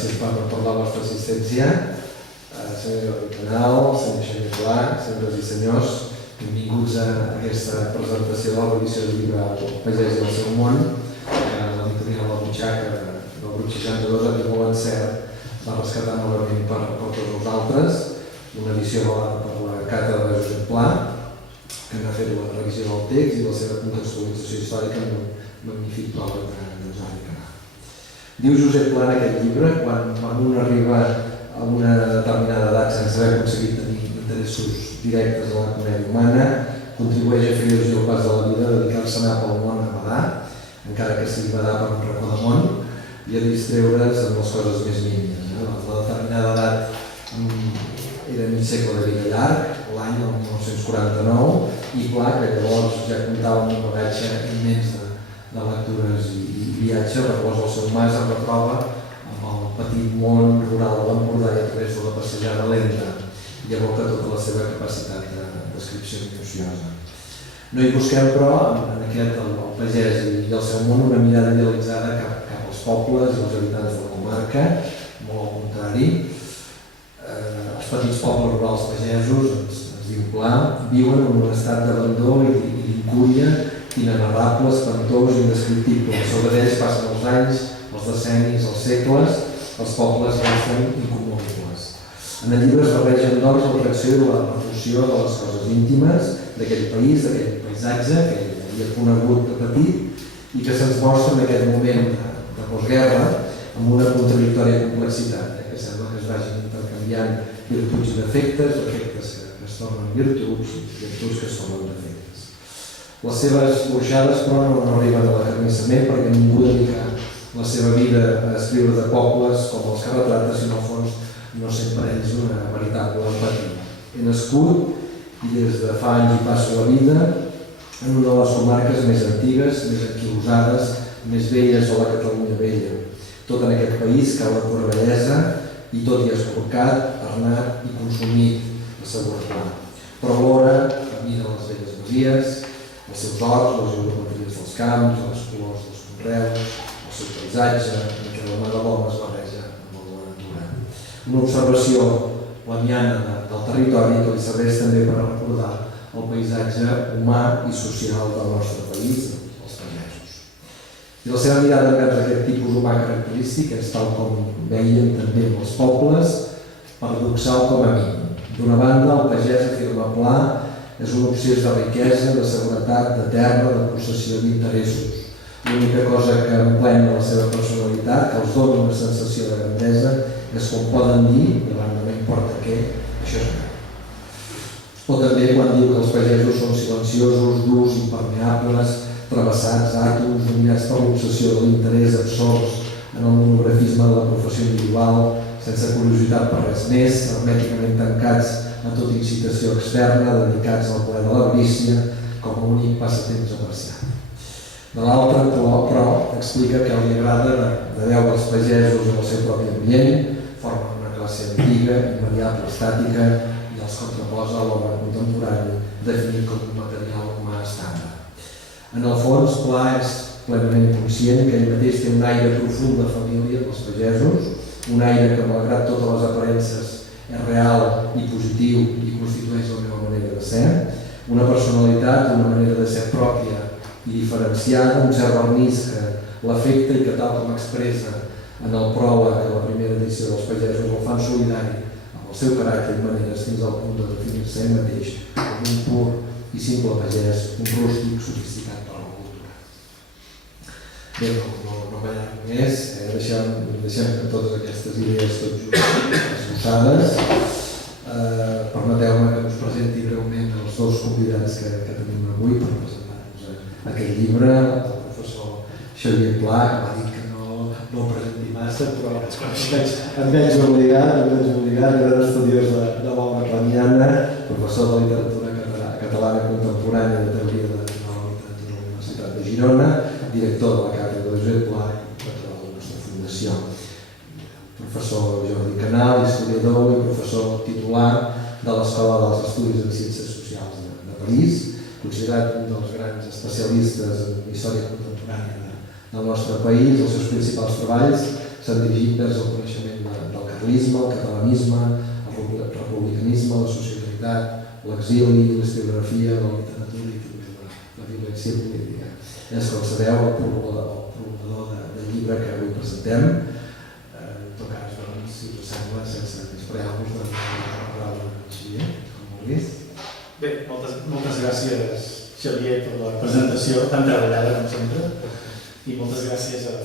gràcies per la vostra assistència. Senyor Jordi Canal, senyor Xavier Pla, senyores i senyors, benvinguts a aquesta presentació de la revisió del llibre El pagès i el seu món. L'editorial La Butxaca del grup 62, a molt encert, va rescatar novament per tots nosaltres una edició avalada per la càtedra de Josep Pla, que n'ha fet la revisió del text i la seva contextualització històrica amb un magnífic pròleg de Jordi Canal. Diu Josep Pla en aquest llibre, quan un arriba a una determinada edat sense haver aconseguit tenir interessos directes a la comèdia humana, contribueix a fer il·lusió al pas de la vida, a dedicar-se a anar pel món a badar, encara que sigui badar per un racó de món, i a distreure's amb les coses més mínimes. La determinada edat era mig segle de vida llarg, l'any 1949, i clar que llavors ja comptava amb un bagatge immens de lectures i viatge. Llavors el seu mas es retroba amb el petit món rural de l'Empordà i a través de la passejada lenta i evoca tota la seva capacitat de descripció minuciosa. No hi busquem, però, en aquest, el pagès i el seu món, una mirada idealitzada cap als pobles i als habitants de la comarca, molt al contrari. Els petits pobles rurals pagesos, ens diu Pla, viuen en un estat d'abandó i d'incúria inenarrable, espantós i indescriptible. Sobre ells passen els anys, els decennis, els segles, els pobles resten incomunibles. En el llibre es barregen doncs l'atracció i la repulsió de les coses íntimes d'aquell país, d'aquell paisatge que ell havia conegut de petit i que se'ns mostra en aquest moment de postguerra amb una contradictòria complexitat, que sembla que es vagin intercanviant virtuts i defectes, defectes que es tornen virtuts i virtuts que es tornen defectes. Les seves burxades, però, no arriben a l'acarnissament perquè ningú dedica la seva vida a escriure de pobles com els que retrata, sinó al fons no sempre ells una veritable empatia. He nascut i des de fa anys hi passo la vida en una de les comarques més antigues, més anquilosades, més velles de la Catalunya vella. Tot en aquest país cau la pura bellesa i tot hi escorcat, arnat i consumit, assegura Pla. Però alhora admira les velles masies, els seus horts, les geometries dels camps, els colors dels conreus, el seu paisatge, en què la mà de l'home es barreja amb el de la natura. Una observació planiana del territori que li serveix també per recordar el paisatge humà i social del nostre país, els pagesos. I la seva mirada envers aquest tipus humà característic és, tal com veiem també amb els pobles, paradoxal com a mínim. D'una banda, el pagès, afirma Pla, és un obsés de riquesa, de seguretat, de terra, de possessió d'interessos. L'única cosa que emplena la seva personalitat, que els dona una sensació de grandesa, és com poden dir, davant no m'importa què, això és gran. O també quan diu que els pagesos són silenciosos, durs, impermeables, travessats, àtoms, dominats per l'obsessió de l'interès absorts en el monografisme de la professió individual, sense curiositat per res més, hermèticament tancats a tota incitació externa, dedicats al plaer de l'avarícia com a únic passatemps apreciat. De l'altra, però, explica que li agrada de veure els pagesos en el seu propi ambient, formen una classe antiga, immediable, estàtica, i els contraposa a l'obra contemporània, definit com un material humà estàndard. En el fons, Pla és plenament conscient que ell mateix té un aire profund de família pels pagesos, un aire que, malgrat totes les aparences, és real i positiu i constitueix la meva manera de ser, una personalitat, una manera de ser pròpia i diferenciada, un cert vernís que l'afecta i que, tal com expressa en el pròleg de la primera edició dels pagesos, el fan solidari amb el seu caràcter i maneres fins al punt de definir-se ell mateix com un pur i simple pagès, un rústic sofisticat per la cultura. Bé, no m'allargo més, deixem que totes aquestes idees tot just esbossades. Permeteu-me que us presenti breument els dos convidats que tenim avui per presentar-nos aquest llibre. El professor Xavier Pla, que m'ha dit que no el presenti massa, però em veig obligat, gran estudiós de l'obra planiana, professor de literatura catalana contemporània de teoria de la literatura de la Universitat de Girona, director de la càtedra de Josep Pla i patró de la nostra fundació. Professor Jordi Canal, historiador i professor titular de l'Escola dels Estudis en Ciències Socials de París, considerat un dels grans especialistes en història contemporània del nostre país. Els seus principals treballs s'han dirigit vers el coneixement del carlisme, el catalanisme, el republicanisme, la socialitat, l'exili, l'estilografia, la literatura i la violència política. És, com sabeu, el promulgador del llibre que avui presentem. En tot cas, si us sembla, sense més preàmbuls, la paraula de Xavier, com vulguis. Bé, moltes gràcies, Xavier, per la presentació tan treballada com sempre, i moltes gràcies a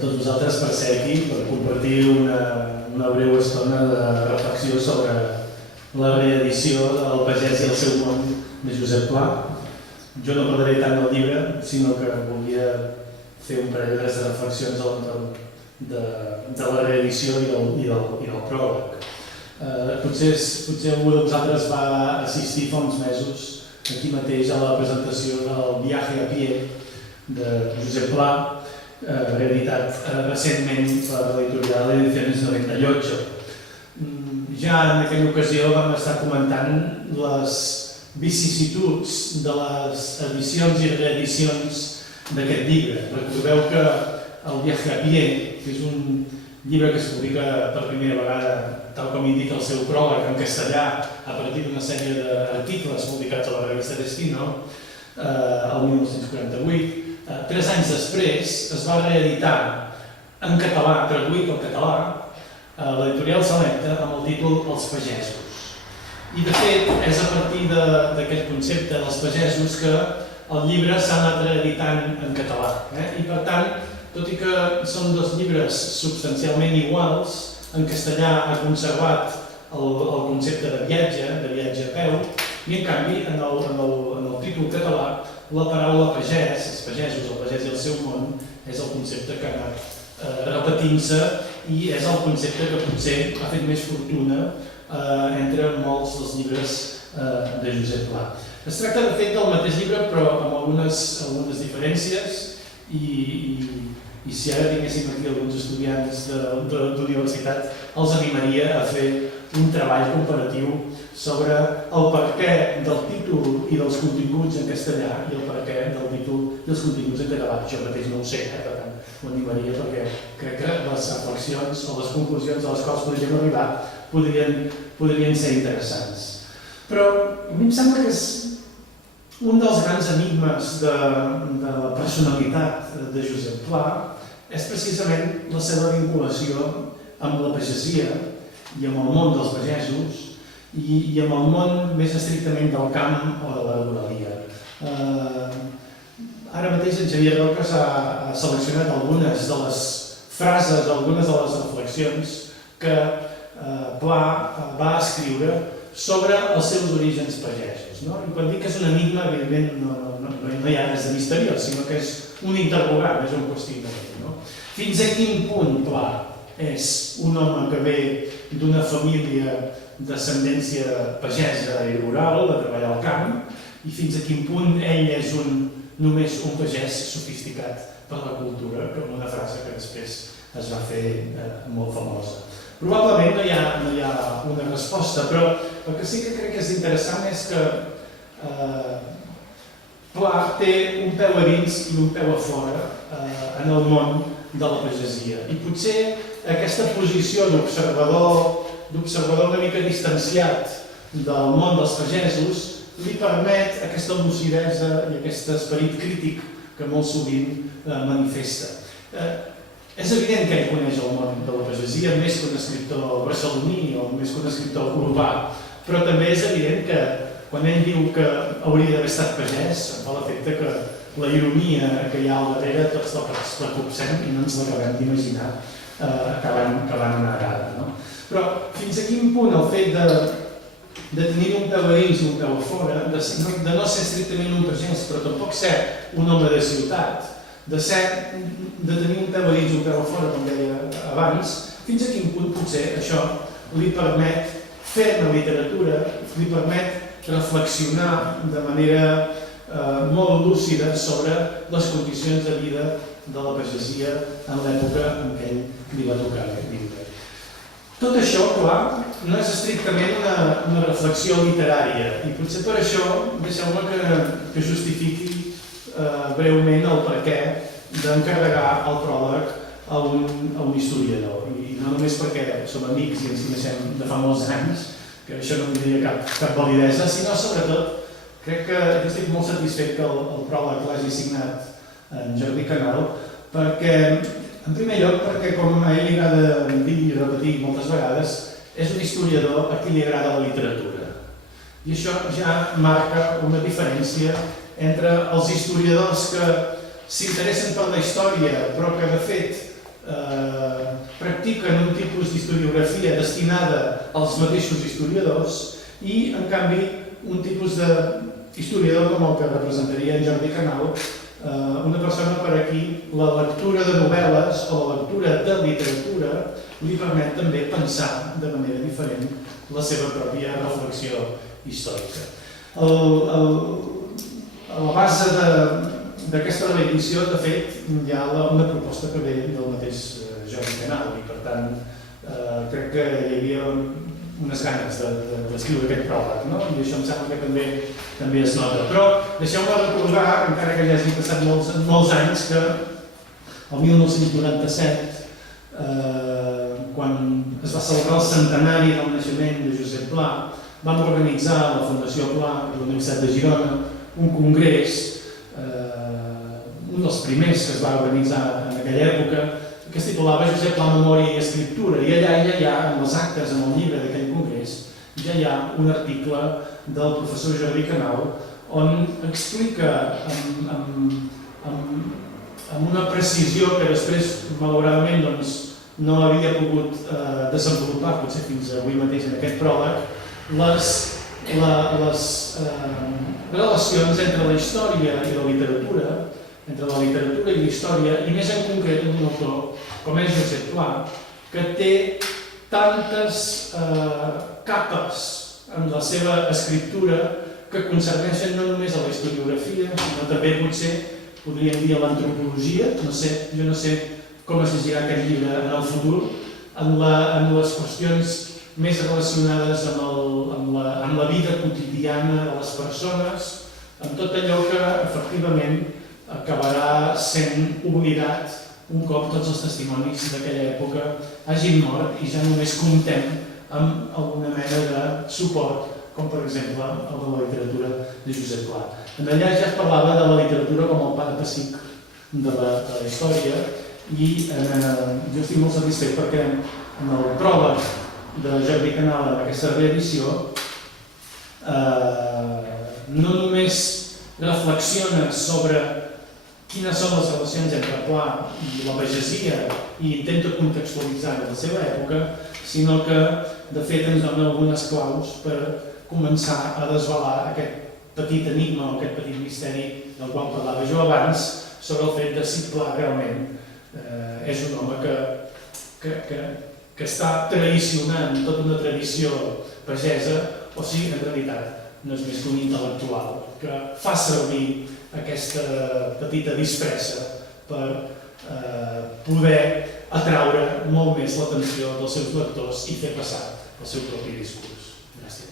tots vosaltres per ser aquí, per compartir una breu estona de reflexió sobre la reedició del Pagès i el seu món de Josep Pla. Jo no parlaré tant del llibre, sinó que volia fer un parell de reflexions a l'entorn de la reedició i del pròleg. Potser algú de vosaltres va assistir fa uns mesos aquí mateix a la presentació del Viaje a pie de Josep Pla, reeditat recentment per l'editorial Ediciones 98. Ja en aquella ocasió vam estar comentant les vicissituds de les edicions i reedicions d'aquest llibre. Recordeu que el Viaje a pie, que és un llibre que es publica per primera vegada, tal com indica el seu pròleg en castellà, a partir d'una sèrie d'articles publicats a la revista Destino, el 1948. 3 anys després es va reeditar en català, traduït al català, a l'editorial Selecta amb el títol Els pagesos. I de fet és a partir d'aquest concepte dels pagesos que el llibre s'ha anat reeditant en català. I per tant, tot i que són 2 llibres substancialment iguals, en castellà ha conservat el concepte de viatge a peu, i en canvi en el títol català la paraula pagès, els pagesos, el pagès i el seu món, és el concepte que ha anat repetint-se i és el concepte que potser ha fet més fortuna entre molts dels llibres de Josep Pla. Es tracta de fet del mateix llibre però amb algunes diferències i si ara tinguéssim aquí alguns estudiants d'universitat els animaria a fer un treball comparatiu sobre el perquè del títol i dels continguts en castellà i el perquè del títol i dels continguts en català. Jo mateix no ho sé, per tant ho animaria perquè crec que les reflexions o les conclusions a les quals podríem arribar podrien ser interessants. Però a mi em sembla que és un dels grans enigmes de la personalitat de Josep Pla és precisament la seva vinculació amb la pagesia i amb el món dels pagesos i amb el món més estrictament del camp o de la ruralia. Ara mateix en Xavier Roques ha seleccionat algunes de les frases, algunes de les reflexions que Pla va escriure sobre els seus orígens pagesos. I quan dic que és un enigma, evidentment no hi ha res de misteriós, sinó que és un interrogant, és un qüestionament. Fins a quin punt Pla és un home que ve d'una família d'ascendència pagesa i rural, de treballar al camp, i fins a quin punt ell és només un pagès sofisticat per la cultura, com una frase que després es va fer molt famosa. Probablement no hi ha una resposta, però el que sí que crec que és interessant és que Pla té un peu a dins i un peu a fora en el món de la pagesia. I potser aquesta posició d'observador una mica distanciat del món dels pagesos li permet aquesta lucidesa i aquest esperit crític que molt sovint manifesta. És evident que ell coneix el món de la pagesia més que un escriptor barceloní o més que un escriptor urbà, però també és evident que quan ell diu que hauria d'haver estat pagès, em fa l'efecte que la ironia que hi ha al darrere tots la copsem i no ens l'acabem d'imaginar acabant una arada. Però fins a quin punt el fet de tenir un peu a dins i un peu a fora, de no ser estrictament un pagès, però tampoc ser un home de ciutat, de tenir un peu a dins i un peu a fora, com deia abans, fins a quin punt potser això li permet fer una literatura, li permet reflexionar de manera molt lúcida sobre les condicions de vida de la pagesia en l'època en què ell li va tocar viure. Tot això, clar, no és estrictament una reflexió literària i potser per això deixeu-me que justifiqui breument el perquè d'encarregar el pròleg a un historiador. I no només perquè som amics i ens coneixem de fa molts anys, que això no tindria cap validesa, sinó sobretot crec que jo estic molt satisfet que el pròleg l'hagi signat en Jordi Canal, perquè, en primer lloc, perquè com a ell li agrada dir i repetir moltes vegades, és un historiador a qui li agrada la literatura. I això ja marca una diferència entre els historiadors que s'interessen per la història, però que de fet practiquen un tipus d'historiografia destinada als mateixos historiadors i, en canvi, un tipus d'historiador com el que representaria en Jordi Canal, una persona per a qui la lectura de novel·les o la lectura de literatura li permet també pensar de manera diferent la seva pròpia reflexió històrica. A la base d'aquesta reedició, de fet, hi ha una proposta que ve del mateix Jordi Canal i, per tant, crec que hi havia unes ganes d'escriure aquest pròleg, i això em sembla que també es nota. Però deixeu-me recordar, encara que ja hagi passat molts anys, que el 1997, quan es va celebrar el centenari del naixement de Josep Pla, vam organitzar a la Fundació Pla i la Universitat de Girona un congrés, un dels primers que es va organitzar en aquella època, que es titulava Josep Pla, Memòria i Escriptura, i allà ja hi ha, en les actes, en el llibre d'aquell congrés, ja hi ha un article del professor Jordi Canal on explica amb una precisió que després, malauradament, no havia pogut desenvolupar, potser fins avui mateix en aquest pròleg, les relacions entre la història i la literatura, entre la literatura i la història, i més en concret un autor com és Josep Pla, que té tantes capes en la seva escriptura que concerneixen no només a la historiografia, sinó també potser podríem dir a l'antropologia, jo no sé com es llegirà aquest llibre en el futur, en les qüestions més relacionades amb la vida quotidiana de les persones, amb tot allò que efectivament acabarà sent oblidat un cop tots els testimonis d'aquella època hagin mort i ja només comptem amb alguna mena de suport, com per exemple el de la literatura de Josep Pla. En allà ja es parlava de la literatura com el pare pessic de la història i jo estic molt satisfet perquè en el pròleg de Jordi Canal en aquesta reedició no només reflexiona sobre quines són les relacions entre Pla i la pagesia i intenta contextualitzar la seva època, sinó que de fet ens dona algunes claus per començar a desvelar aquest petit enigma o aquest petit misteri del qual parlava jo abans sobre el fet de si Pla realment és un home que està traicionant tota una tradició pagesa o si en realitat no és més que un intel·lectual que fa servir aquesta petita disfressa per poder atraure molt més l'atenció dels seus lectors i fer passar el seu propi discurs. Gràcies.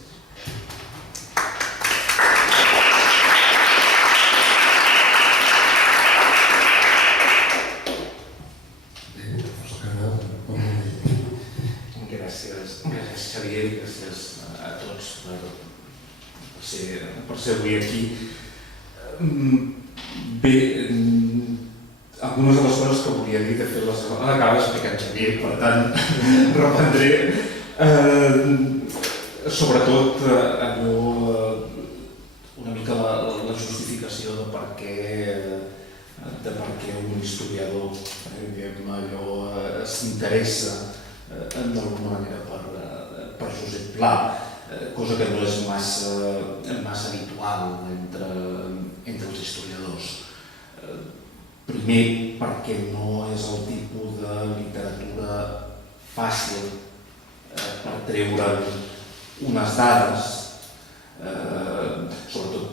Gràcies, Xavier, i gràcies a tots per ser avui aquí. Bé, algunes de les coses que volia dir, de fet, les acaba explicant Xavier, per tant, reprendré sobretot una mica la justificació de per què un historiador s'interessa d'alguna manera per Josep Pla, cosa que no és massa habitual entre els historiadors. Primer, perquè no és el tipus de literatura fàcil per treure unes dades, sobretot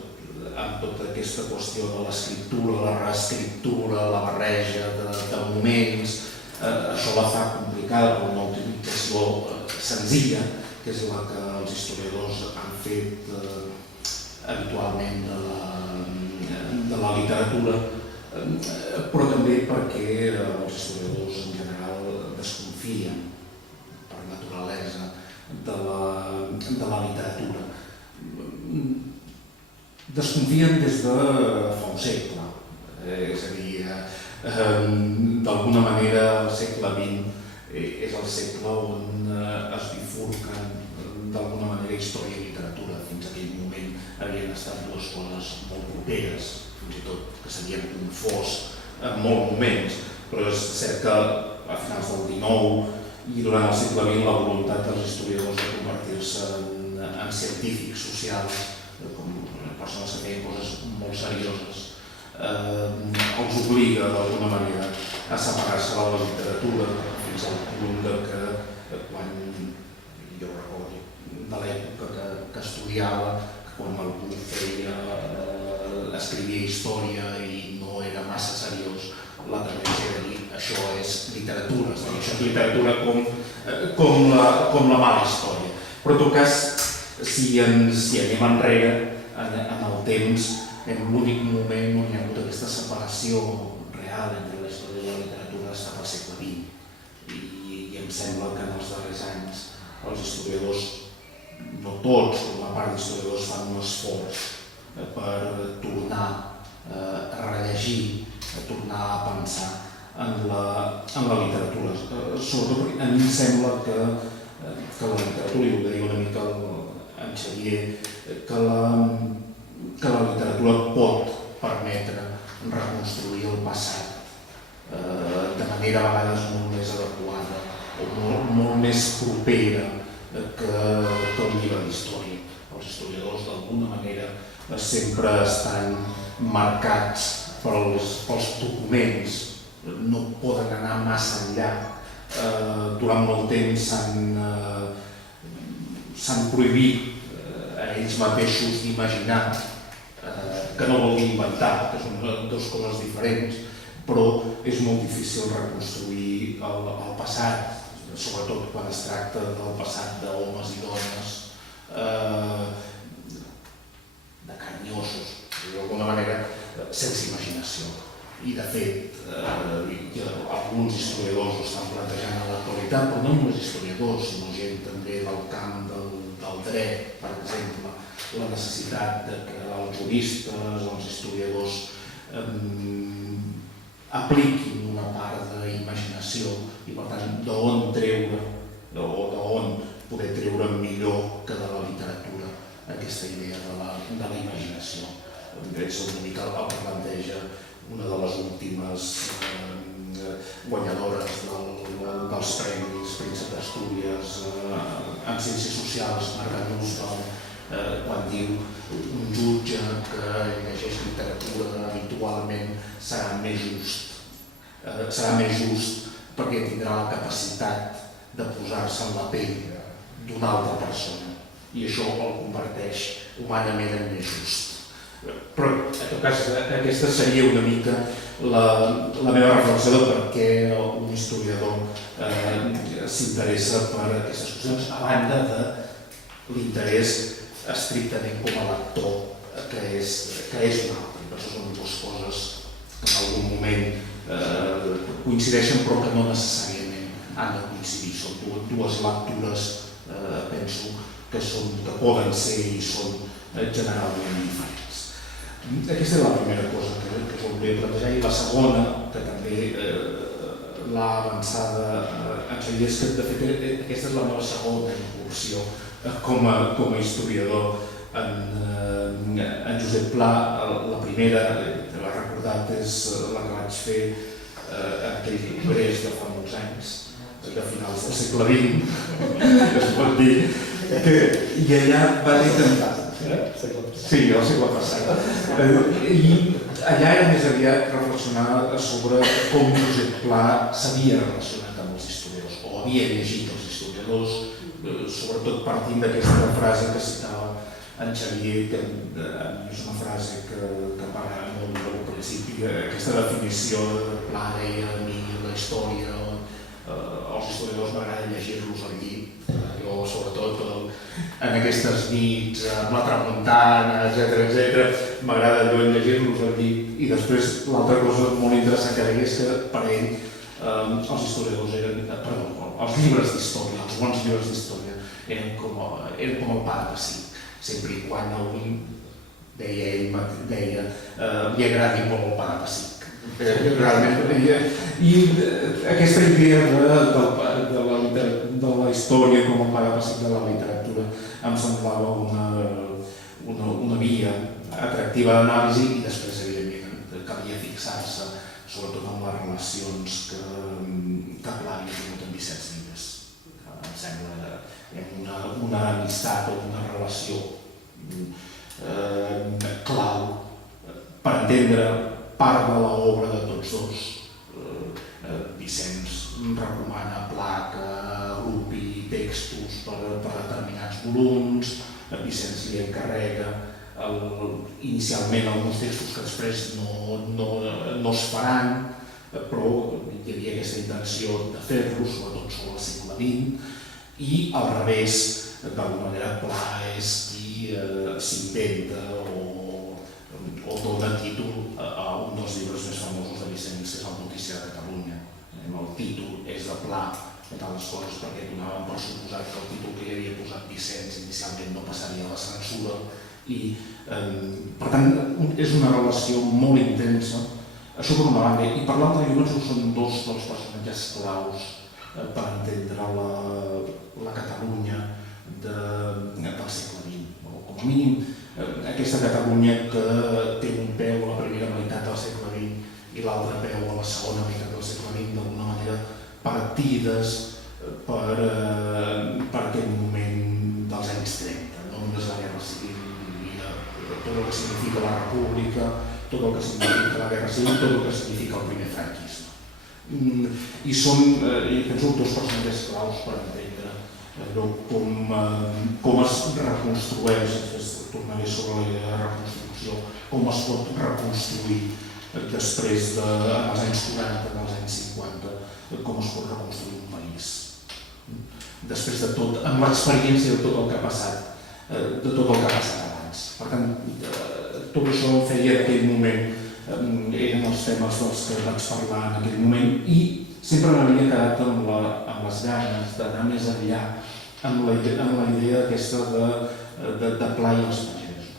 amb tota aquesta qüestió de l'escriptura, la reescriptura, la barreja de moments. Això la fa complicada per una utilització senzilla, que és la que els historiadors han fet habitualment de la literatura, però també perquè els historiadors en general desconfien per naturalesa de la literatura. Desconfien des de fa un segle, és a dir, d'alguna manera el segle XX és el segle on es bifurquen d'alguna manera història i literatura. Fins a aquell moment havien estat dues coses molt properes, fins i tot que s'havien confós en molts moments, però és cert que a finals del XIX i durant el segle XX la voluntat dels historiadors de convertir-se en científics socials, com persones que feien coses molt serioses, els obliga d'alguna manera a separar-se de la literatura fins al punt que quan jo recordo de l'època que estudiava, quan algú escrivia història i no era massa seriós, la tendència era dir això és literatura, això és literatura com la mala història. Però en tot cas, si anem enrere en el temps, en l'únic moment on hi ha hagut aquesta separació real entre la història i la literatura està al segle XX. I em sembla que en els darrers anys els historiadors, no tots, però una part d'historiadors fan un esforç per tornar a rellegir, a tornar a pensar en la literatura. Sobretot perquè a mi em sembla que la literatura, i ho deia una mica en Xavier, que la literatura pot permetre reconstruir el passat de manera a vegades molt més adequada o molt més propera que el llibre d'història. Els historiadors d'alguna manera sempre estan marcats pels documents, no poden anar massa enllà. Durant molt temps s'han prohibit a ells mateixos d'imaginar, que no vol dir inventar, que són dues coses diferents, però és molt difícil reconstruir el passat, sobretot quan es tracta del passat d'homes i dones, de carn i ossos, d'alguna manera sense imaginació. I de fet, alguns historiadors ho estan plantejant a l'actualitat, però no només historiadors, sinó gent també del camp del dret, per exemple, la necessitat que els juristes, els historiadors apliquin una part d'imaginació i per tant d'on treure o d'on poder treure millor que de la literatura aquesta idea de la imaginació. És una mica el que planteja una de les últimes guanyadores dels premis Príncep d'Astúries en Ciències Socials, Margaret Nussbaum, quan diu un jutge que llegeix literatura habitualment serà més just perquè tindrà la capacitat de posar-se en la pell d'una altra persona i això el converteix humanament en més just. Però, en tot cas, aquesta seria una mica la meva reflexió de per què un historiador s'interessa per aquestes qüestions, a banda de l'interès estrictament com a lector, que és un altre. Això són dues coses que en algun moment coincideixen però que no necessàriament han de coincidir. Són dues lectures, penso, que poden ser i són generalment diferents. Aquesta és la primera cosa que us volia plantejar i la segona, que també l'ha avançada en Xavier, és que de fet aquesta és la meva segona incursió com a historiador en Josep Pla. La primera, l'he recordat, és la que vaig fer en aquell congrés de fa molts anys, de finals del segle XX, es pot dir, i allà vaig intentar. Sí, el segle passat. I allà era més aviat reflexionar sobre com Josep Pla s'havia relacionat amb els historiadors, o havia llegit els historiadors, sobretot partint d'aquesta frase que citava en Xavier, que és una frase que m'agrada molt del principi, aquesta definició de Pla deia a mi la història, els historiadors m'agrada llegir-los al llit, allò però sobretot en aquestes nits, amb la tramuntana, etc. M'agrada lluny llegir-los i després l'altra cosa molt interessant que deia és que per ell els historiadors els llibres d'història, els bons llibres d'història eren com el pa de pessic, sempre i quan algú deia ell, li agradi molt el pa de pessic. I aquesta idea de la història com el pa de pessic de la literatura em semblava una via atractiva d'anàlisi i després, evidentment, calia fixar-se sobretot en les relacions que Pla havia tingut amb Vicenç Vives. Em sembla una amistat o una relació clau per entendre part de l'obra de tots dos. Vicenç recomana a Pla que agrupi textos per determinats volums, Vicenç li encarrega inicialment alguns textos que després no es faran, però hi havia aquesta intenció de fer-los, sobretot sobre el segle XX, i al revés, d'alguna manera, Pla és qui s'inventa o dona títol a un dels llibres més famosos de Vicenç, que és el Notícia de Catalunya. El títol és de Pla, entre les coses perquè donaven per suposat que el títol que hi havia posat Vicenç inicialment no passaria a la censura i, per tant, és una relació molt intensa. Això per una banda, i per l'altra jo penso que són dos dels personatges claus per entendre la Catalunya del segle XX. Com a mínim, aquesta Catalunya que té un peu a la primera meitat del segle XX i l'altre peu a la segona meitat del segle XX, d'alguna manera partides per aquest moment dels anys 30, no només la Guerra Civil, tot el que significa la República, tot el que significa la Guerra Civil, tot el que significa el primer franquisme. I són, penso, dos personatges claus per entendre com es reconstrueix, tornaré sobre la idea de reconstrucció, com es pot reconstruir després dels anys 40, dels anys 50, com es pot reconstruir un país. Després de tot, amb l'experiència de tot el que ha passat, abans. Per tant, tot això em feia en aquell moment, eren els temes dels que vaig parlar en aquell moment i sempre m'havia quedat amb les ganes d'anar més enllà amb la idea aquesta de Pla i els pagesos.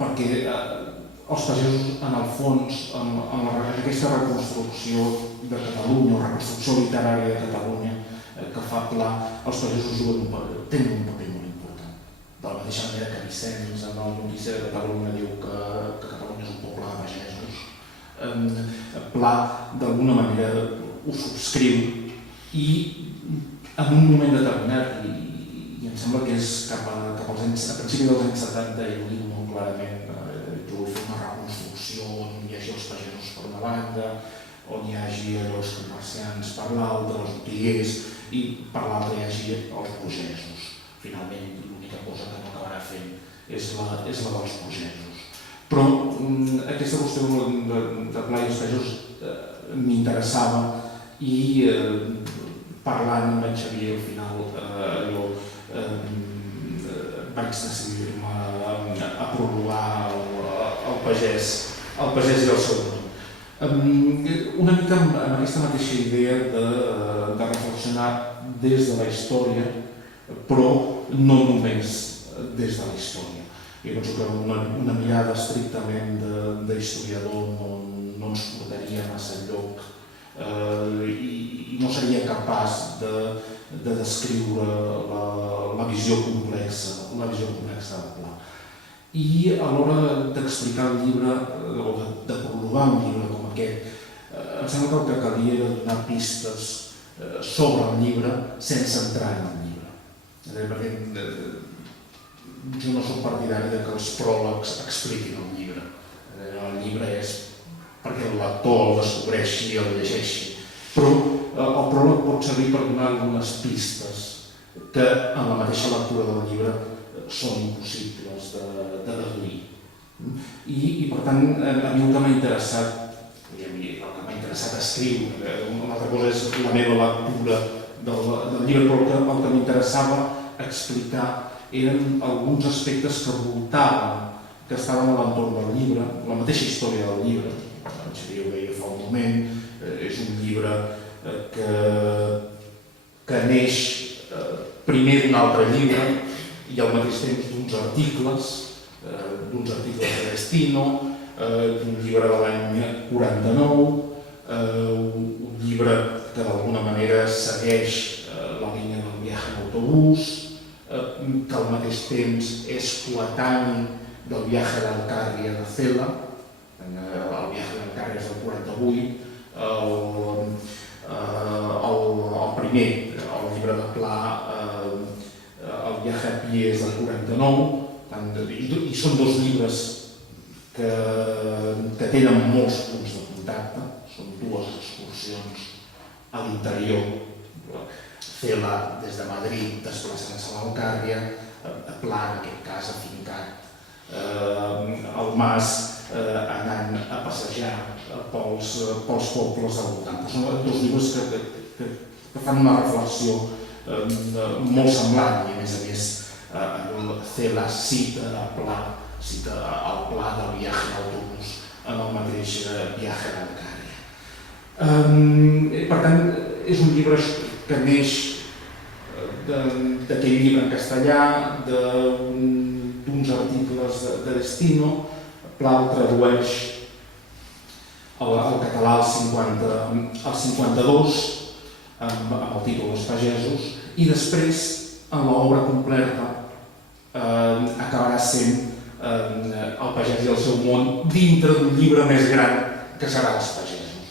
Perquè els pagesos, en el fons, en aquesta reconstrucció de Catalunya, o reconstrucció literària de Catalunya que fa Pla, els pagesos tenen un paper molt important. De la mateixa manera que Vicenç, en el Notícia de Catalunya, diu que Catalunya és un poble de pagesos, Pla, d'alguna manera, ho subscriu i en un moment determinat, i em sembla que és cap als anys, a principi dels anys 70, i ho diu molt clarament, jo vull fer una reconstrucció on hi hagi els pagesos per una banda, on hi hagi els comerciants per l'altra, els botiguers, i per l'altra hi hagi els burgesos. Finalment, l'única cosa que no acabarà fent és la dels burgesos. Però aquesta qüestió de Pla i els pagesos m'interessava i parlant amb en Xavier al final vaig decidir-me a prologar el pagès i el seu món. Una mica amb aquesta mateixa idea de reflexionar des de la història, però no només des de la història. Jo penso que una mirada estrictament d'historiador no ens portaria massa enlloc i no seria capaç de descriure la visió complexa de Pla. I a l'hora d'explicar el llibre, o de prologar un llibre com aquest, em sembla que el que calia era donar pistes sobre el llibre sense entrar en el llibre. Perquè jo no soc partidari que els pròlegs expliquin el llibre. El llibre és perquè el lector el descobreixi i el llegeixi. Però el pròleg pot servir per donar algunes pistes que en la mateixa lectura del llibre són impossibles de deduir. I per tant, a mi el que m'ha interessat escriure, una altra cosa és la meva lectura del llibre, però el que m'interessava explicar eren alguns aspectes que voltaven, que estaven a l'entorn del llibre, la mateixa història del llibre. En Xavier ho deia fa un moment, és un llibre que neix primer d'un altre llibre i al mateix temps d'uns articles de Destino, d'un llibre de l'any 49, un llibre que d'alguna manera segueix la línia del viatge en autobús, que al mateix temps és coetani del viatge d'Alcàrria de Cela, el viatge d'Alcàrria és del 48, el primer, el llibre de Pla, el viatge a pie és del 49, i són dos llibres que tenen molts punts de contacte, són dues excursions a l'interior, Cela des de Madrid, desplaçant-se a l'Alcàrria, Pla, en aquest cas, afincat al Mas, anant a passejar pels pobles del voltant. Són dos llibres que fan una reflexió molt semblant i, a més, Cela cita el pla del viatge en autobús en el mateix viatge d'Alcàrria. Per tant, és un llibre que neix d'aquell llibre en castellà, d'uns articles de Destino. Pla el tradueix al català al 52, amb el títol Els pagesos, i després, en l'obra completa, acabarà sent El pagès i el seu món dintre d'un llibre més gran que serà Els pagesos.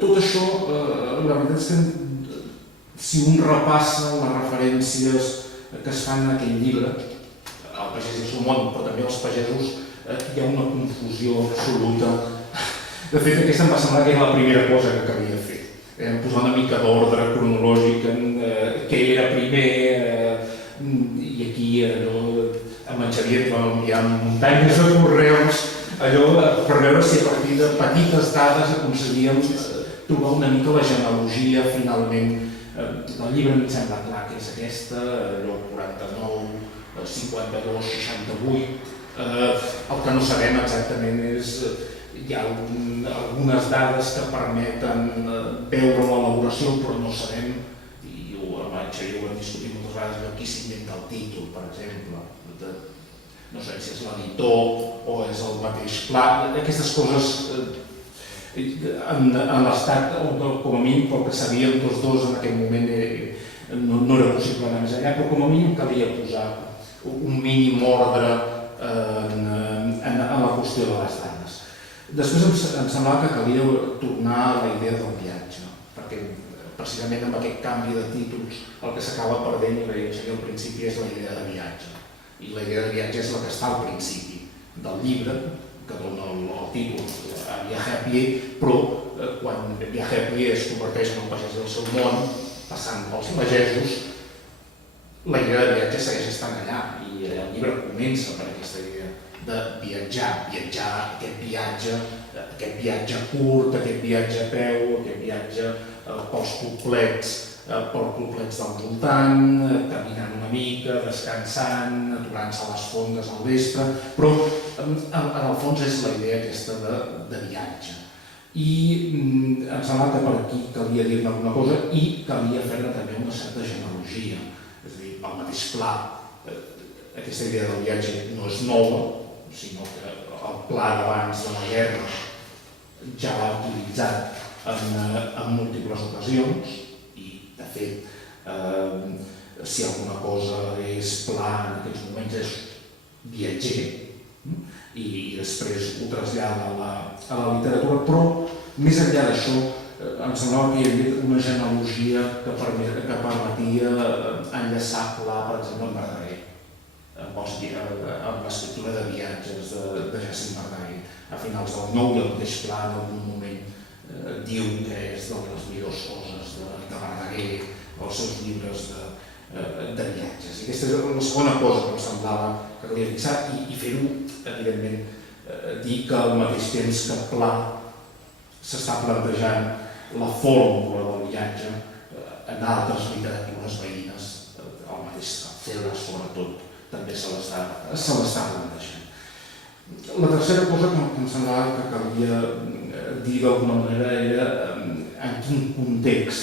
Tot això, la veritat és que si un repassa les referències que es fan en aquell llibre, El pagès i el seu món, però també Els pagesos, hi ha una confusió absoluta. De fet, aquesta em va semblar que era la primera cosa que calia fer. Posar una mica d'ordre cronològic en què era primer, i aquí amb en Xavier vam enviar muntanyes de correus per veure si a partir de petites dades aconseguíem trobar una mica la genealogia finalment del llibre. Em sembla clar que és aquesta, allò 49, 52, 68. El que no sabem exactament és hi ha algunes dades que permeten veure l'elaboració, però no sabem, i amb en Xavier ho hem discutit moltes vegades, qui s'inventa el títol, per exemple. No sé si és l'editor o és el mateix Pla. Aquestes coses en l'estat, com a mínim, pel que sabíem tots dos en aquell moment, no era possible anar més enllà, però com a mínim calia posar un mínim ordre en la qüestió de les dades. Després em semblava que calia tornar a la idea del viatge, perquè precisament amb aquest canvi de títols el que s'acaba perdent, i ho deia al principi, és la idea de viatge. I la idea de viatge és la que està al principi del llibre, que dona el títol a Viaje a pie, però quan Viaje a pie es converteix en el pagès del seu món, passant pels pagesos, la idea de viatge segueix estant allà, i el llibre comença per aquesta idea de viatjar, aquest viatge curt, aquest viatge a peu, aquest viatge pels poblets del voltant, caminant una mica, descansant, aturant-se a les fondes al vespre, però en el fons és la idea aquesta de viatge. I em sembla que per aquí calia dir-ne alguna cosa i calia fer-ne també una certa genealogia. És a dir, el mateix Pla, aquesta idea del viatge no és nova, sinó que el Pla d'abans de la guerra ja l'ha utilitzat en múltiples ocasions i, de fet, si alguna cosa és Pla en aquests moments és viatger i després ho trasllada a la literatura, però més enllà d'això em semblava que hi havia una genealogia que permetia enllaçar Pla, per exemple, amb Verdaguer, amb l'escriptura de viatges de Jacint Verdaguer. A finals del 9 i el mateix Pla en algun moment diu que és de les millors coses de Verdaguer, els seus llibres de viatges. I aquesta és la segona cosa que em semblava que calia fixar i fer-ho, evidentment, dir que al mateix temps que Pla s'està plantejant la fórmula del viatge, en d'altres literatures veïnes, el mateix Cela, sobretot, també se l'està plantejant. La tercera cosa que em semblava que calia dir d'alguna manera era en quin context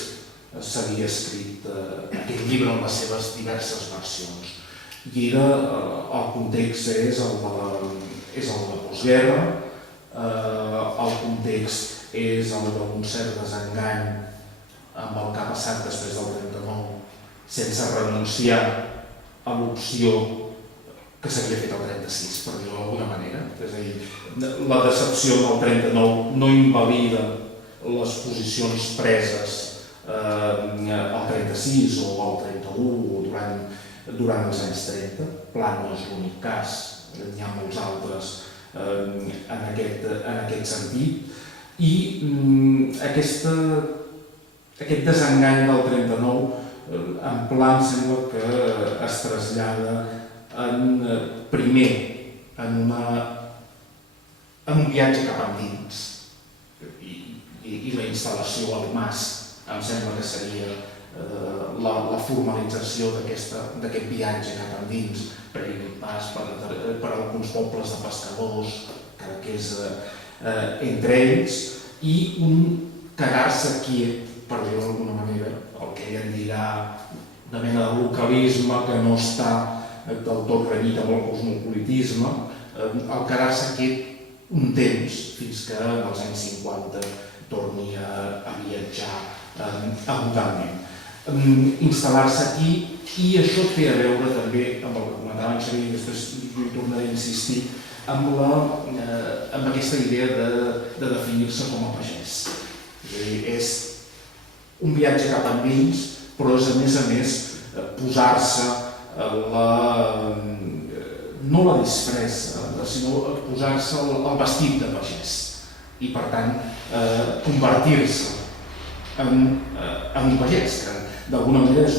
s'havia escrit aquest llibre en les seves diverses versions. I el context és el de postguerra, el context és el d'un cert desengany amb el que ha passat després del 39, sense renunciar a l'opció que s'havia fet el 36, per dir-ho d'alguna manera. És a dir, la decepció del 39 no invalida les posicions preses al 36 o al 31 o durant els anys 30. Pla no és l'únic cas, n'hi ha molts altres en aquest sentit. I aquest desengany del 39 en Pla em sembla que es trasllada primer en un viatge cap endins i la instal·lació al Mas em sembla que seria la formalització d'aquest viatge cap endins, primer pas per alguns pobles de pescadors, que és entre ells, i un quedar-se quiet, per dir-ho d'alguna manera, el que ell en dirà una mena de localisme que no està del tot renyit amb el cosmopolitisme, el quedar-se quiet un temps fins que en els anys 50 torni a viatjar abundantment. Instal·lar-se aquí, i això té a veure també amb el que comentava en Xavier, i després hi tornaré a insistir, amb aquesta idea de definir-se com a pagès. És a dir, és un viatge cap endins, però és a més posar-se no la disfressa, sinó posar-se el vestit de pagès i per tant convertir-se en un pagès, que d'alguna manera és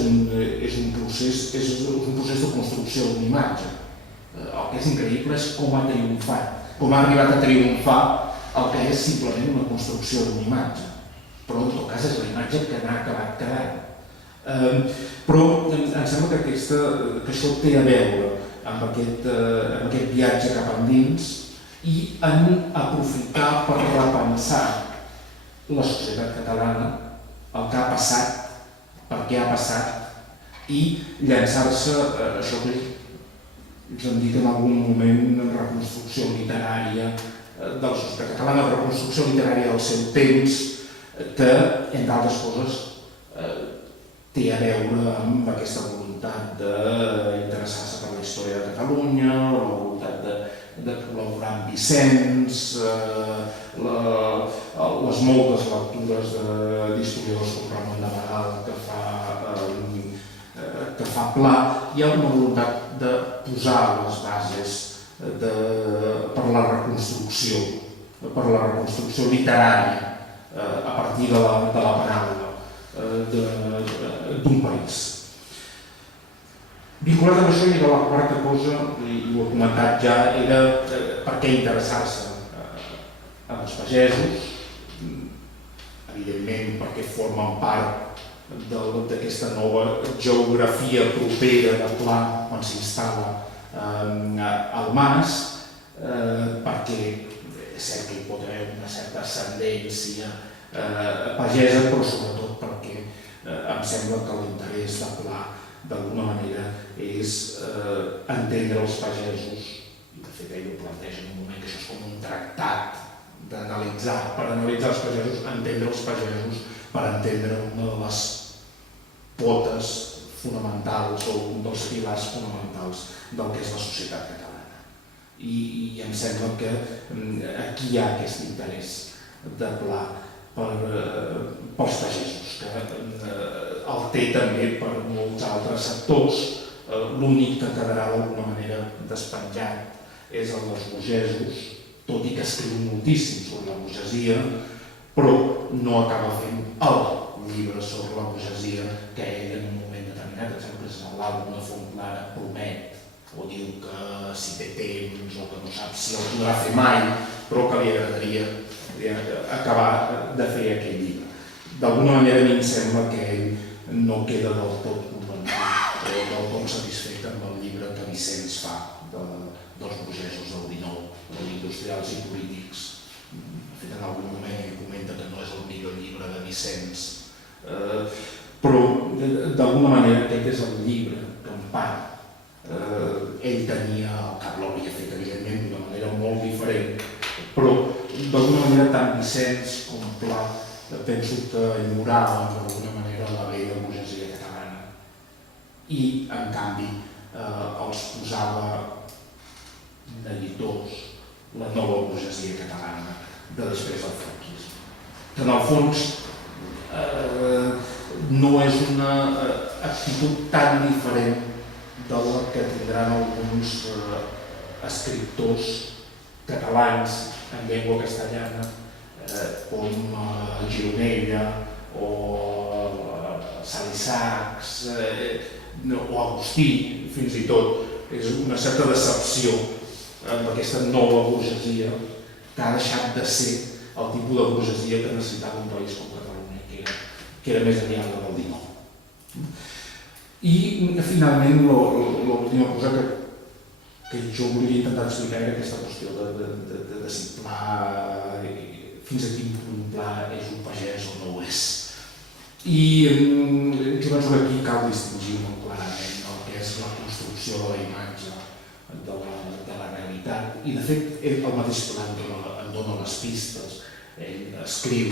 un procés de construcció d'una imatge. El que és increïble és com ha triomfat, com ha arribat a triomfar el que és simplement una construcció d'una imatge, però en tot cas és la imatge que n'ha acabat quedant. Però em sembla que això té a veure amb aquest viatge cap endins i en aprofitar per repensar la societat catalana, el que ha passat, per què ha passat i llançar-se això que ens han dit en algun moment en reconstrucció literària de la societat catalana, reconstrucció literària del seu temps, que, entre altres coses, té a veure amb aquesta voluntat d'interessar-se per la història de Catalunya, la voluntat de col·laborar amb Vicenç, les moltes lectures d'historiadors com Ramon de Baral que fa Pla. Hi ha una voluntat de posar les bases per la reconstrucció literària a partir de la paraula d'un país. Vinculat amb això, era la quarta cosa, i ho he comentat ja, era per què interessar-se en els pagesos, evidentment perquè formen part d'aquesta nova geografia propera de Pla quan s'instal·la al Mas, perquè és cert que hi pot haver una certa ascendència pagesa, però sobretot perquè em sembla que l'interès de Pla d'alguna manera és entendre els pagesos, i de fet ell ho planteja en un moment que això és com un tractat per analitzar els pagesos, entendre els pagesos per entendre una de les potes fonamentals o un dels pilars fonamentals del que és la societat catalana. I em sembla que aquí hi ha aquest interès de Pla pels pagesos, que el té també per molts altres sectors. L'únic que quedarà d'alguna manera despenjat és el dels burgesos, tot i que escriu moltíssim sobre la burgesia, però no acaba fent el llibre sobre la burgesia que ell en un moment determinat, em sembla que és l'àlbum de Fontclara, promet o diu que si té temps o que no sap si el podrà fer mai, però que li agradaria acabar de fer aquell llibre. D'alguna manera a mi em sembla que ell no queda del tot convençut o del tot satisfet amb el llibre que Vicenç fa dels burgesos del XIX, industrials i polítics. De fet, en algun moment ell comenta que no és el millor llibre de Vicenç, però d'alguna manera aquest és el llibre que en part ell tenia, el cap l'hauria fet evidentment d'una manera molt diferent, però d'alguna manera tant Vicenç com Pla penso que ignoraven d'alguna manera la vella burgesia catalana i en canvi els posava neguitós la nova burgesia catalana de després del franquisme, que en el fons no és una actitud tan diferent de la que tindran alguns escriptors catalans en llengua castellana com Gironella o Salisachs o Agustí, fins i tot. És una certa decepció amb aquesta nova burgesia que ha deixat de ser el tipus de burgesia que necessitava un país com Catalunya, que era més enllà del XIX. I finalment l'última cosa que jo volia intentar explicar era aquesta qüestió de si Pla, fins a quin punt Pla és un pagès o no ho és. I jo penso que aquí cal distingir molt clarament el que és la construcció de la imatge de la realitat. I de fet el mateix Pla en dona les pistes. Ell escriu,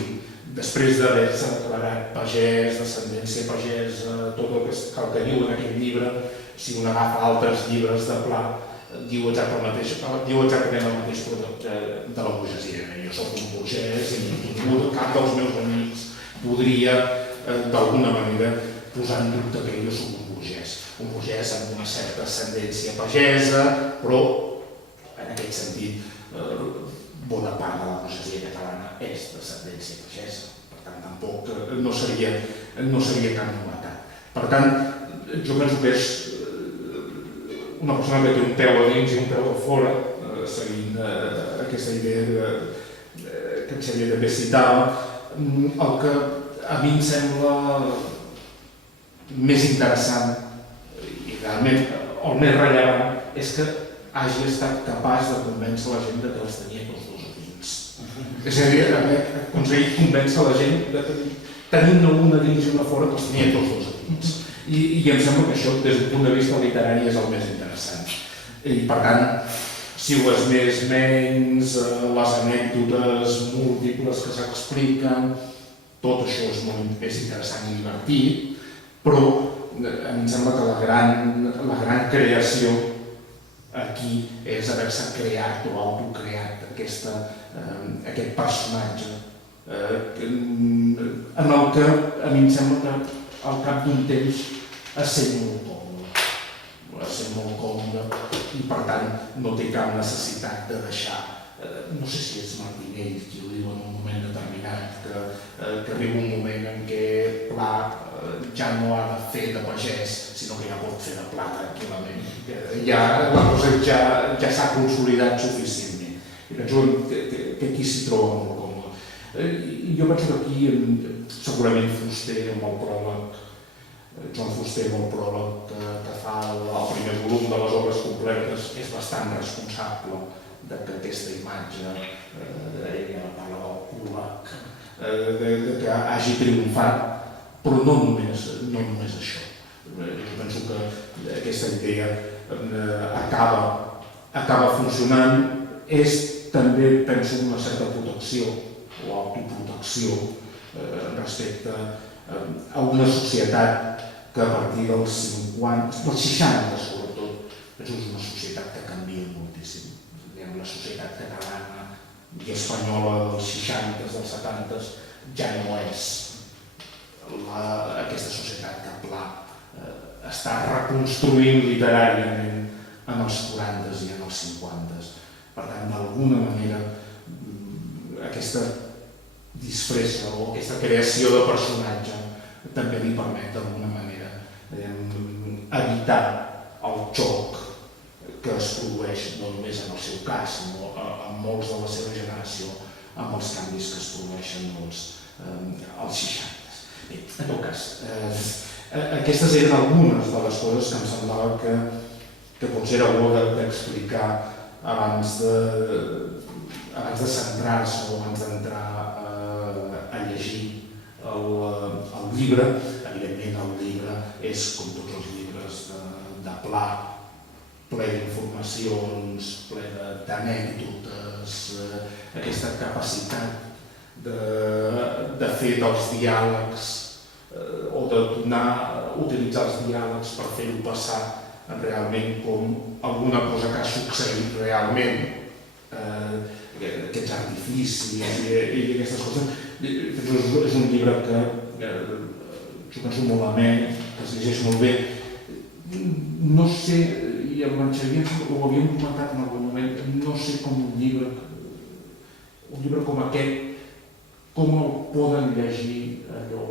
després d'haver-se declarat pagès, descendència pagesa, tot el que diu en aquest llibre, si un agafa altres llibres de Pla, diu exactament el mateix de la burgesia. Jo soc un burgès i ningú, cap dels meus amics podria d'alguna manera posar en dubte que jo soc un burgès amb una certa ascendència pagesa, però en aquest sentit bona part de la burgesia catalana és d'ascendència pagesa, per tant tampoc no seria cap novetat. Per tant, jo penso que és una persona que té un peu a dins i un peu a fora, seguint aquesta idea que en Xavier també citava. El que a mi em sembla més interessant i realment el més rellevant és que hagi estat capaç de convèncer la gent que els tenia tots dos a dins. És a dir, haver aconseguit convèncer la gent que tenint una dins i una fora que els tenia tots dos a dins. I em sembla que això, des d'un punt de vista literari, és el més interessant. I per tant, si ho és més menys, les anècdotes múltiples que s'expliquen, tot això és molt més interessant i divertit, però em sembla que la gran creació aquí és haver-se creat o autocreat aquest personatge en el que a mi em sembla que al cap d'un temps es sent molt còmode i per tant no té cap necessitat de deixar, no sé si és Martinell qui ho diu en un moment determinat, que arriba un moment en què Pla ja no ha de fer de pagès, sinó que ja pot fer de Pla tranquil·lament. La cosa ja s'ha consolidat suficientment. I penso que aquí s'hi troba molt còmode. Jo penso que aquí segurament Fuster amb el pròleg, Joan Fuster amb el pròleg que fa el primer volum de les obres completes és bastant responsable de que aquesta imatge, ella parla del col·loc, que hagi triomfat, però no només això. Jo penso que aquesta idea acaba funcionant, és també, penso, una certa protecció o autoprotecció respecte a una societat que a partir dels 50, dels 60 sobretot, és una societat que canvia moltíssim. La societat catalana i espanyola dels 60s, dels 70s, ja no és aquesta societat que Pla està reconstruint literàriament en els 40s i en els 50s. Per tant, d'alguna manera, aquesta disfressa o aquesta creació de personatge també li permet d'alguna manera evitar el xoc que es produeix no només en el seu cas, sinó en molts de la seva generació, amb els canvis que es produeixen als 60s. Bé, en tot cas, aquestes eren algunes de les coses que em semblava que potser era bo d'explicar abans de centrar-se o abans d'entrar a llegir el llibre. Evidentment el llibre és, com tots els llibres de Pla, ple d'informacions, ple d'anècdotes, aquesta capacitat de fer dels diàlegs o de tornar a utilitzar els diàlegs per fer-ho passar realment com alguna cosa que ha succeït realment, aquests artificis i aquestes coses. És un llibre que jo penso molt amè, que es llegeix molt bé. No sé, i amb en Xavier ho havíem comentat en algun moment, no sé com un llibre com aquest, com el poden llegir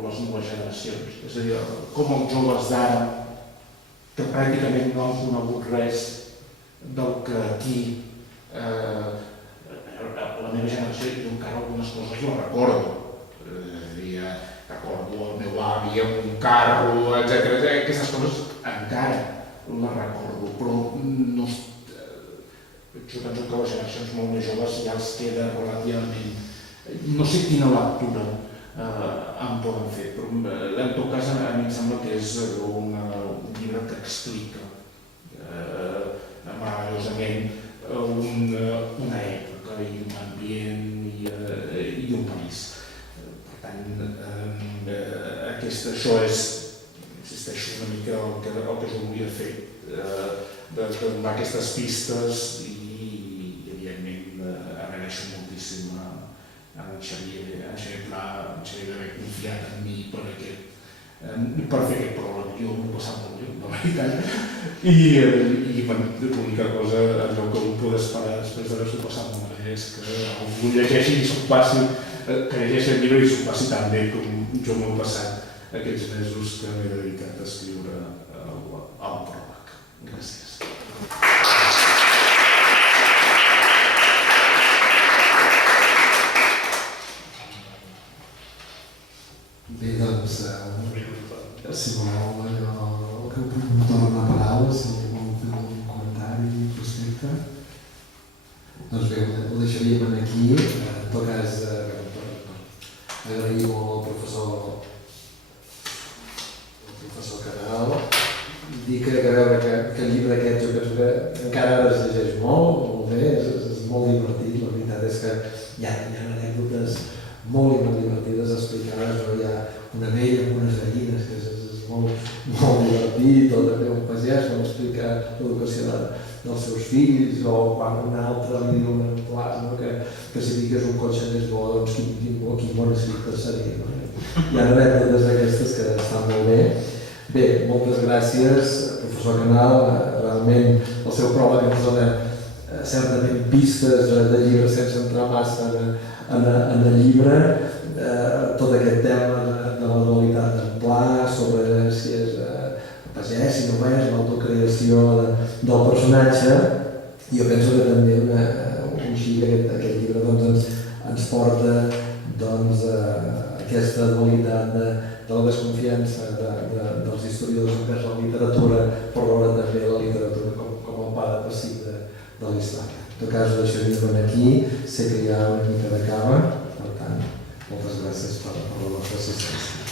les noves generacions. És a dir, com els joves d'ara, que pràcticament no han conegut res del que aquí la meva generació, jo encara algunes coses les recordo. Recordo el meu avi amb un carro, etc. Aquestes coses encara les recordo, però no, jo penso que les generacions molt més joves ja els queda relativament. No sé quina lectura en poden fer, però en tot cas a mi em sembla que és un llibre que explica meravellosament una època i un ambient i un país. Per tant, això és, insisteixo, una mica el que jo volia fer, de donar aquestes pistes i evidentment agraeixo moltíssim a en Xavier Pla d'haver confiat en mi per fer aquest pròleg. Jo m'ho he passat molt bé, la veritat, i l'única cosa, allò que un pot esperar després d'haver-s'ho passat molt bé és que algú llegeixi i s'ho passi, que llegeixi el llibre i s'ho passi tan bé com jo m'ho he passat aquests mesos que m'he dedicat a escriure el pròleg. Gràcies. Bé, doncs, si voleu el que em torna la paraula, si voleu fer un comentari respecte. Doncs bé, ho deixaríem aquí. En tot cas, agraïm al professor Canal. Dir que veure que el llibre aquest jo penso que encara ara es llegeix molt bé, és molt divertit. La veritat és que hi ha anècdotes molt divertides explicades. Hi ha una vella amb unes gallines que és molt divertit, o també un pagès quan explica l'educació dels seus fills, o quan un altre li diu un plat que si digués un cotxe més bo, doncs quin bon escriptor seria. Hi ha anècdotes aquestes que estan molt bé. Bé, moltes gràcies, professor Canal. Realment el seu pròleg ens dona certament pistes de llibre sense entrar massa en el llibre. Tot aquest tema de la dualitat del Pla, sobre si és pagès, si no és, l'autocreació del personatge. Jo penso que també aquest llibre ens porta aquesta dualitat de la desconfiança dels historiadors envers la literatura, però alhora també la literatura com el pare passiu de la història. En tot cas, ho deixaríem aquí. Sé que hi ha una mica de cava, per tant, moltes gràcies per la vostra assistència.